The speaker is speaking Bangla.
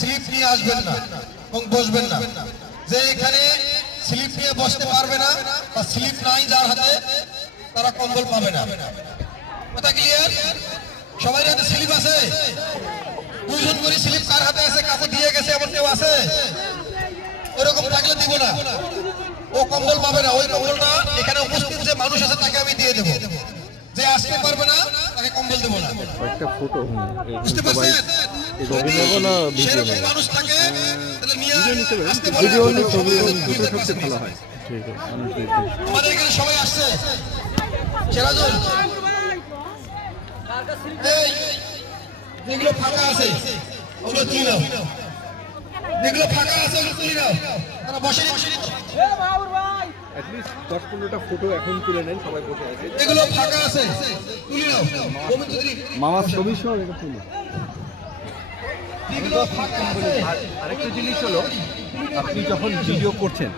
স্লিপ নিয়ে আসবেন না এবং বসবেন না। যে এখানে স্লিপ নিয়ে বসতে পারবে না বা স্লিপ নাই যার হাতে তারা কম্বল পাবে না। কথা ক্লিয়ার? সবাই হাতে স্লিপ আছে? দুইজন করে স্লিপ কার হাতে আছে? কাছে দিয়ে গেছে এমন কেউ আছে? এরকম থাকলে দিব না, ও কম্বল পাবে না। ওই কম্বলটা এখানে উপস্থিত যে মানুষ আছে তাকে আমি দিয়ে দেবো। যে আসতে পারবে না তাকে কম্বল দেবো না। একটা ফটো বুঝতে পারছেন? যদি সেরকম মানুষ থাকে তাহলে নিয়ে আসতে পারে। ভিডিও হলে ছবি এবং ফটো সবচেয়ে ভালো হয়। ঠিক আছে, আমাদের এখানে সবাই আসছে। সেরাজুল, এই যেগুলো ফাঁকা আছে ওগুলো তুলে নাও, যেগুলো ফাঁকা আছে ওগুলো তুলে নাও। তারা বসে অ্যাটলিস্ট 10-15টা ফটো এখন তুলে নেন, সবাই বসে আছে। এগুলো ফাঁকা আছে তুলে নাও। মামার ছবি সহ এটা তুলে। যেগুলো ফাঁকা আছে আরেকটা জিনিস হলো, আপনি যখন ভিডিও করছেন